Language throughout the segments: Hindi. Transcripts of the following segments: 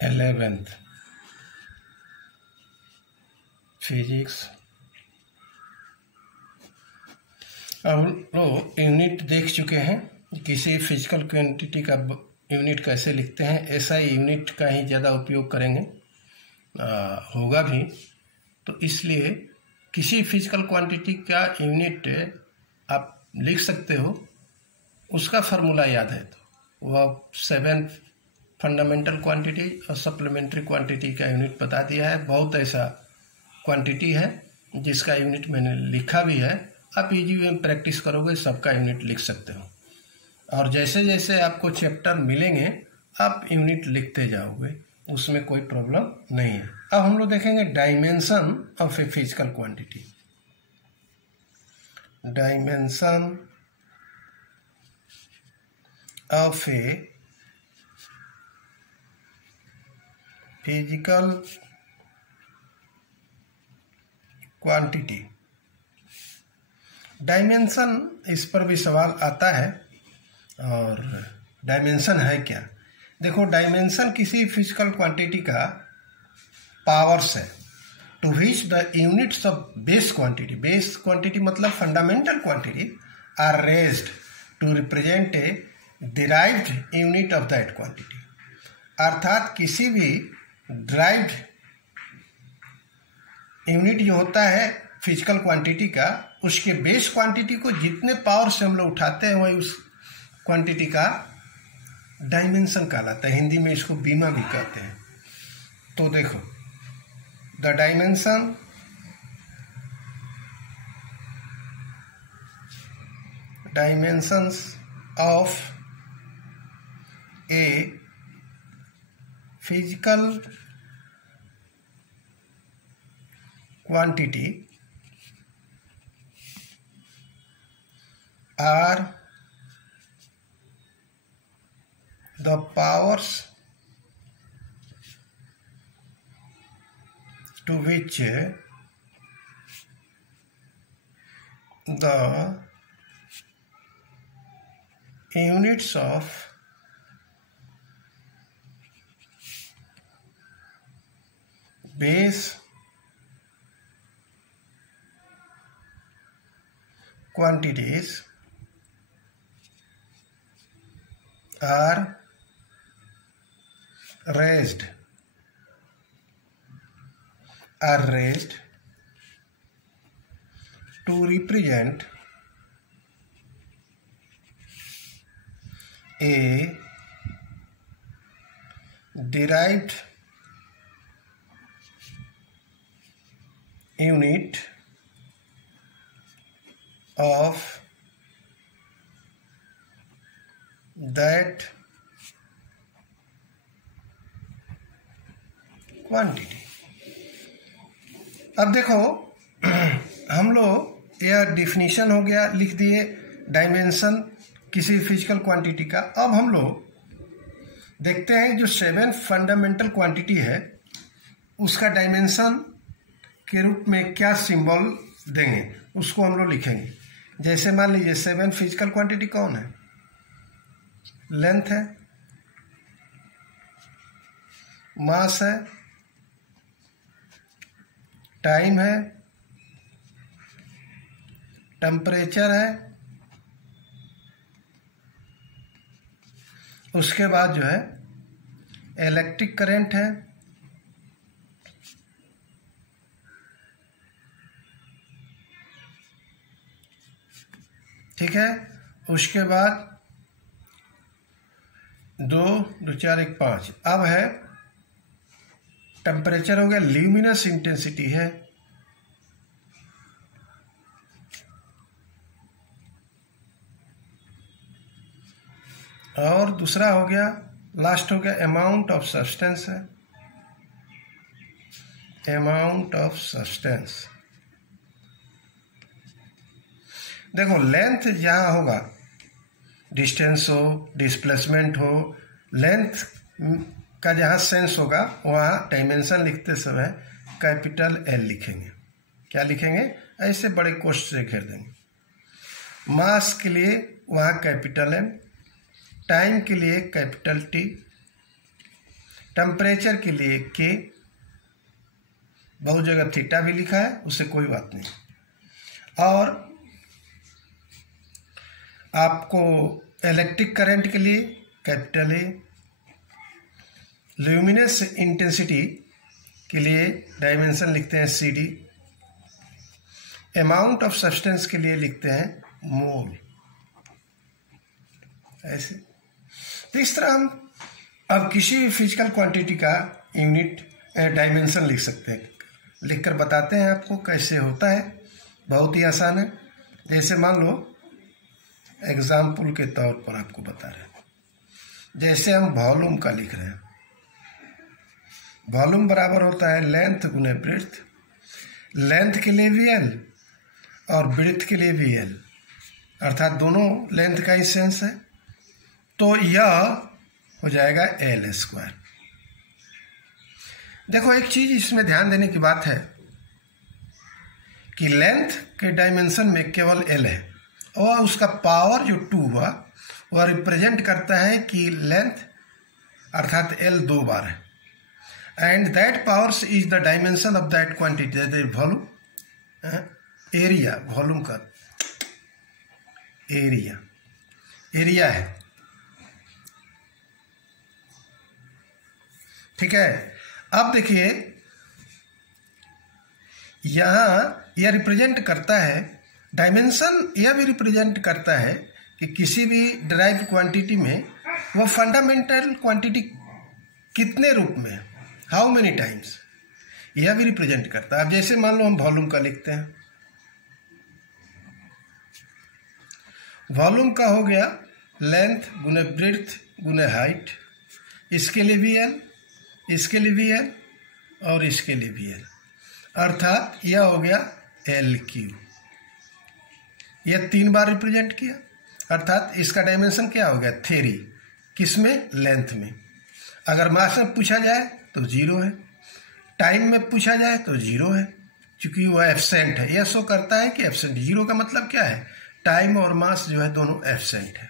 11th physics. अब लोग यूनिट देख चुके हैं, किसी फिजिकल क्वांटिटी का यूनिट कैसे लिखते हैं। एसआई यूनिट का ही ज़्यादा उपयोग करेंगे, होगा भी। तो इसलिए किसी फिजिकल क्वांटिटी का यूनिट आप लिख सकते हो, उसका फार्मूला याद है तो वह 7 फंडामेंटल क्वांटिटी और सप्लीमेंट्री क्वांटिटी का यूनिट बता दिया है। बहुत ऐसा क्वांटिटी है जिसका यूनिट मैंने लिखा भी है। आप इजी वे में प्रैक्टिस करोगे सबका यूनिट लिख सकते हो, और जैसे जैसे आपको चैप्टर मिलेंगे आप यूनिट लिखते जाओगे, उसमें कोई प्रॉब्लम नहीं है। अब हम लोग देखेंगे dimension of a physical quantity. Dimension of a physical quantity. Dimension, इस पर भी सवाल आता है। और डायमेंशन है क्या? देखो, डायमेंशन किसी फिजिकल क्वांटिटी का पावर्स है to which the units of base quantity, base quantity मतलब fundamental quantity, are raised to represent a derived unit of that quantity. अर्थात किसी भी डिराइव्ड यूनिट जो होता है फिजिकल क्वांटिटी का, उसके बेस क्वांटिटी को जितने पावर से हम लोग उठाते हैं वही उस क्वांटिटी का डायमेंशन कहलाता है। हिंदी में इसको बीमा भी कहते हैं। तो देखो, the dimensions of a physical quantity are the powers to which the units of base quantities are raised to represent a derived unit of that quantity. अब देखो, हम लोग यह डिफिनीशन हो गया, लिख दिए डायमेंशन किसी फिजिकल क्वांटिटी का। अब हम लोग देखते हैं जो 7 फंडामेंटल क्वांटिटी है उसका डायमेंशन के रूप में क्या सिंबल देंगे, उसको हम लोग लिखेंगे। जैसे मान लीजिए 7 फिजिकल क्वांटिटी कौन है? लेंथ है, मास है, टाइम है, टेम्परेचर है, उसके बाद जो है इलेक्ट्रिक करंट है, ठीक है। उसके बाद 2 2 4 1 5। अब है टेम्परेचर हो गया, ल्यूमिनस इंटेंसिटी है, और दूसरा हो गया, लास्ट हो गया अमाउंट ऑफ सब्सटेंस है, अमाउंट ऑफ सब्सटेंस। देखो, लेंथ जहाँ होगा, डिस्टेंस हो, डिस्प्लेसमेंट हो, लेंथ का जहाँ सेंस होगा वहाँ डायमेंशन लिखते समय कैपिटल एल लिखेंगे। क्या लिखेंगे? ऐसे बड़े कोष्ठ से घेर देंगे। मास के लिए वहाँ कैपिटल एम, टाइम के लिए कैपिटल टी, टेम्परेचर के लिए के, बहुत जगह थीटा भी लिखा है, उससे कोई बात नहीं। और आपको इलेक्ट्रिक करंट के लिए कैपिटल ए, ल्यूमिनस इंटेंसिटी के लिए डायमेंशन लिखते हैं C D, amount of substance के लिए लिखते हैं मोल। ऐसे तो इस तरह हम अब किसी भी फिजिकल क्वांटिटी का यूनिट डायमेंशन लिख सकते हैं। लिखकर बताते हैं आपको कैसे होता है, बहुत ही आसान है। जैसे मान लो एग्जाम्पल के तौर पर आपको बता रहे हैं, जैसे हम वॉल्यूम का लिख रहे हैं, वॉल्यूम बराबर होता है लेंथ गुने ब्रेड्थ, लेंथ के लिए भी एल और ब्रेड्थ के लिए भी एल, अर्थात दोनों लेंथ का ही सेंस है, तो यह हो जाएगा एल स्क्वायर। देखो एक चीज इसमें ध्यान देने की बात है कि लेंथ के डायमेंशन में केवल एल है और उसका पावर जो 2 हुआ वह रिप्रेजेंट करता है कि लेंथ अर्थात एल 2 बार है, and that powers is the dimension of that quantity, volume area, volume का एरिया है, ठीक है। अब देखिए यहां यह रिप्रेजेंट करता है डायमेंशन, यह भी रिप्रेजेंट करता है कि किसी भी डिराइव्ड क्वांटिटी में वो फंडामेंटल क्वांटिटी कितने रूप में, हाउ मेनी टाइम्स, यह भी रिप्रेजेंट करता है। अब जैसे मान लो हम वॉल्यूम का लिखते हैं, वॉल्यूम का हो गया लेंथ गुने ब्रेड्थ गुने हाइट, इसके लिए भी एल, इसके लिए भी एल और इसके लिए भी एल, अर्थात यह हो गया एल क्यू। यह 3 बार रिप्रेजेंट किया, अर्थात इसका डायमेंशन क्या हो गया 3, किसमें, लेंथ में। अगर मास में पूछा जाए तो 0 है, टाइम में पूछा जाए तो 0 है, क्योंकि वह एब्सेंट है। यह शो करता है कि एब्सेंट, 0 का मतलब क्या है, टाइम और मास जो है दोनों एब्सेंट है।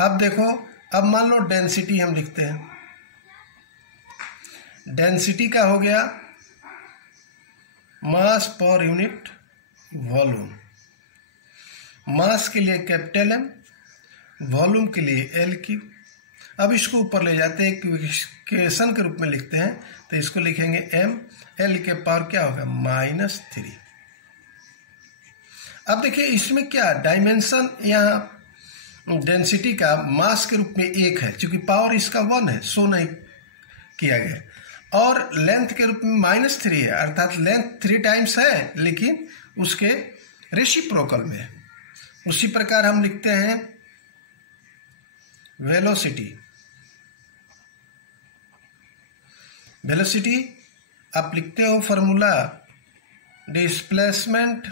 अब देखो, अब मान लो डेंसिटी हम लिखते हैं, डेंसिटी का हो गया मास पर यूनिट वॉल्यूम, मास के लिए कैपिटल एम, वॉल्यूम के लिए एल क्यू। अब इसको ऊपर ले जाते हैं, इक्वेशन के रूप में लिखते हैं, तो इसको लिखेंगे एम, एल के पावर क्या होगा -3। अब देखिए इसमें क्या डायमेंशन, यहाँ डेंसिटी का मास के रूप में 1 है, क्योंकि पावर इसका 1 है, शो नहीं किया गया, और लेंथ के रूप में -3 है, अर्थात लेंथ 3 टाइम्स है लेकिन उसके रेसिप्रोकल में है। उसी प्रकार हम लिखते हैं वेलोसिटी, वेलोसिटी आप लिखते हो formula displacement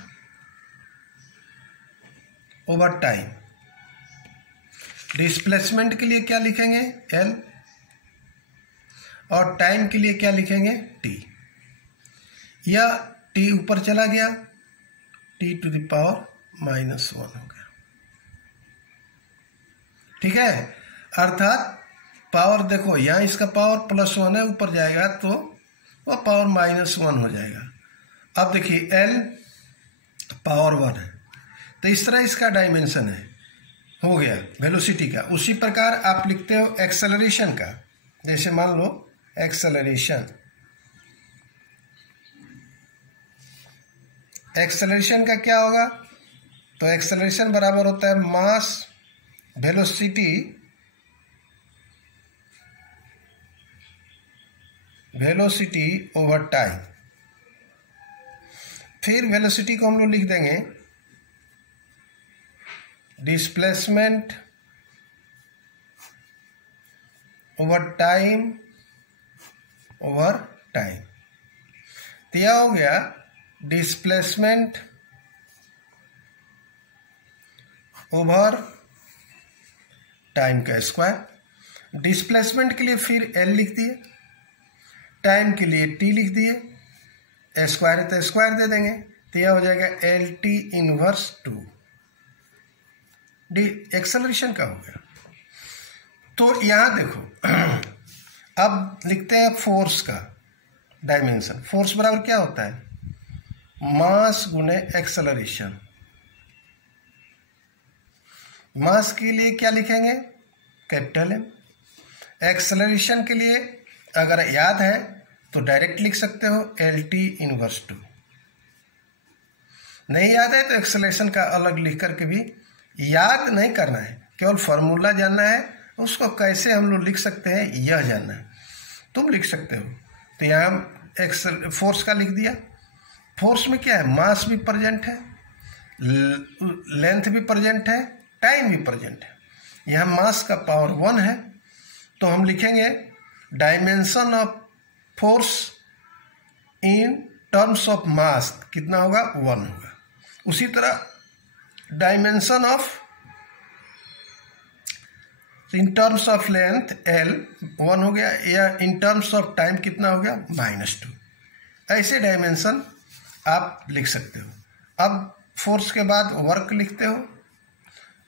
over time. Displacement के लिए क्या लिखेंगे एल, और टाइम के लिए क्या लिखेंगे टी। या टी ऊपर चला गया, t टू द पावर -1 हो गया, ठीक है। अर्थात पावर देखो यहाँ इसका पावर +1 है, ऊपर जाएगा तो वह पावर -1 हो जाएगा। अब देखिए l पावर 1 है, तो इस तरह इसका डायमेंशन है, हो गया वेलोसिटी का। उसी प्रकार आप लिखते हो एक्सेलरेशन का, जैसे मान लो एक्सेलरेशन, एक्सेलरेशन का क्या होगा, तो एक्सेलरेशन बराबर होता है मास वेलोसिटी, वेलोसिटी ओवर टाइम। फिर वेलोसिटी को हम लोग लिख देंगे displacement over time, over time. तो यह हो गया डिस्प्लेसमेंट ओवर टाइम का स्क्वायर। डिस्प्लेसमेंट के लिए फिर एल लिख दिए, टाइम के लिए टी लिख दिए, स्क्वायर है तो स्क्वायर दे देंगे, तो यह हो जाएगा L T inverse 2, D acceleration का हो गया। तो यहां देखो अब लिखते हैं फोर्स का डायमेंशन। फोर्स बराबर क्या होता है? मास गुने एक्सेलरेशन। मास के लिए क्या लिखेंगे? Capital M. एक्सेलरेशन के लिए अगर याद है तो डायरेक्ट लिख सकते हो LT/2। नहीं याद है तो एक्सेलरेशन का अलग लिख करके भी, याद नहीं करना है, केवल फॉर्मूला जानना है, उसको कैसे हम लोग लिख सकते हैं यह जानना है। तुम लिख सकते हो। तो यहाँ फोर्स का लिख दिया। फोर्स में क्या है? मास भी प्रेजेंट है, लेंथ भी प्रेजेंट है, टाइम भी प्रेजेंट है। यहाँ मास का पावर 1 है, तो हम लिखेंगे dimension of force in terms of mass कितना होगा? 1 होगा। उसी तरह dimension of in terms of length L 1 हो गया, या इन टर्म्स ऑफ टाइम कितना हो गया? -2। ऐसे डायमेंशन आप लिख सकते हो। अब फोर्स के बाद वर्क लिखते हो।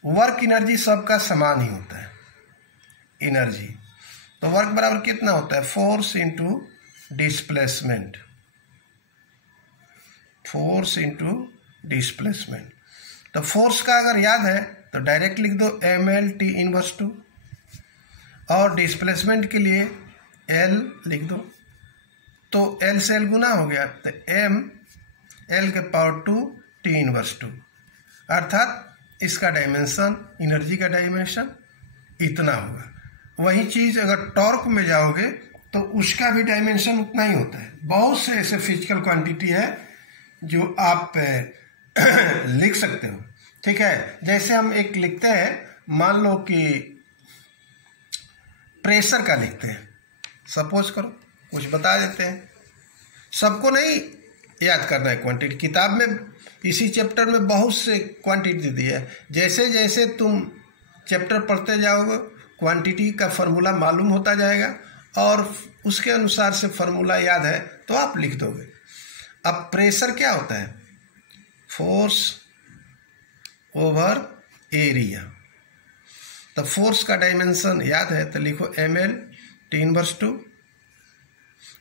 वर्क एनर्जी सबका समान ही होता है एनर्जी, तो वर्क बराबर कितना होता है? Force into displacement. Force into displacement. तो फोर्स का अगर याद है तो डायरेक्ट लिख दो ML/T−2, और डिस्प्लेसमेंट के लिए L लिख दो। तो L से L गुना हो गया, तो M L⁻², T−2। अर्थात इसका डायमेंशन, एनर्जी का डायमेंशन इतना होगा। वही चीज अगर टॉर्क में जाओगे तो उसका भी डायमेंशन उतना ही होता है। बहुत से ऐसे फिजिकल क्वांटिटी है जो आप लिख सकते हो। ठीक है, जैसे हम एक लिखते हैं, मान लो कि प्रेशर का लिखते हैं, सपोज करो, कुछ बता देते हैं। सबको नहीं याद करना है क्वांटिटी। किताब में इसी चैप्टर में बहुत से क्वांटिटी दी है। जैसे जैसे तुम चैप्टर पढ़ते जाओगे क्वांटिटी का फॉर्मूला मालूम होता जाएगा, और उसके अनुसार से फॉर्मूला याद है तो आप लिख दोगे। अब प्रेशर क्या होता है? Force over area. तो फोर्स का डायमेंशन याद है तो लिखो ML/T−2।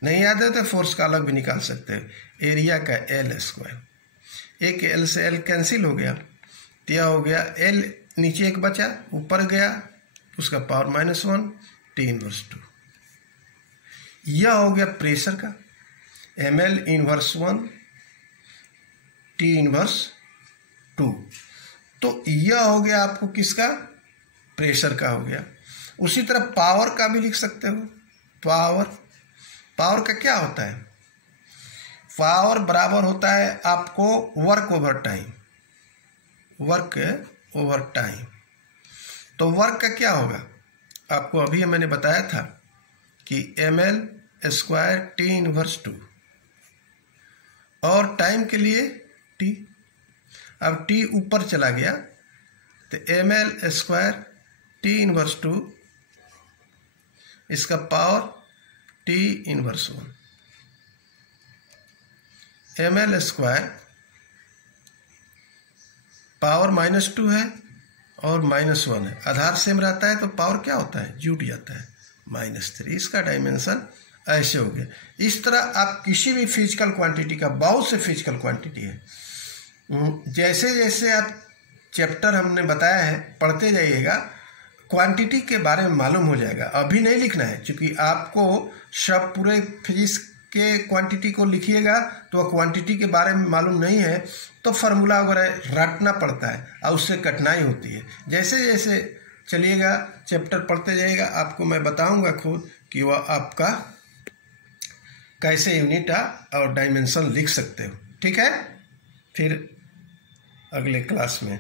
नहीं याद है तो फोर्स का अलग भी निकाल सकते हो, एरिया का L²। एक L से L कैंसिल हो गया, तो यह हो गया L, नीचे एक बचा, ऊपर गया, उसका पावर -1, T−2। यह हो गया प्रेशर का ML⁻1 T−2। तो यह हो गया आपको किसका? प्रेशर का हो गया। उसी तरह पावर का भी लिख सकते हो। पावर का क्या होता है? पावर बराबर होता है आपको work over time. Work over time. तो वर्क का क्या होगा? आपको अभी मैंने बताया था कि ML² T−2, और टाइम के लिए T। अब T ऊपर चला गया तो ML² T−2, इसका पावर T−1। ML² पावर -2 है और -1 है, आधार सेम रहता है तो पावर क्या होता है? जुट जाता है, -3। इसका डायमेंशन ऐसे हो गया। इस तरह आप किसी भी फिजिकल क्वांटिटी का, बहुत से फिजिकल क्वांटिटी है, जैसे जैसे आप चैप्टर हमने बताया है पढ़ते जाइएगा, क्वांटिटी के बारे में मालूम हो जाएगा। अभी नहीं लिखना है, क्योंकि आपको सब पूरे फिजिक्स के क्वांटिटी को लिखिएगा तो क्वांटिटी के बारे में मालूम नहीं है तो फार्मूला वगैरह रटना पड़ता है और उससे कठिनाई होती है। जैसे जैसे चलिएगा चैप्टर पढ़ते जाइएगा, आपको मैं बताऊंगा खुद कि वह आपका कैसे यूनिट और डायमेंशन लिख सकते हो। ठीक है, फिर अगले क्लास में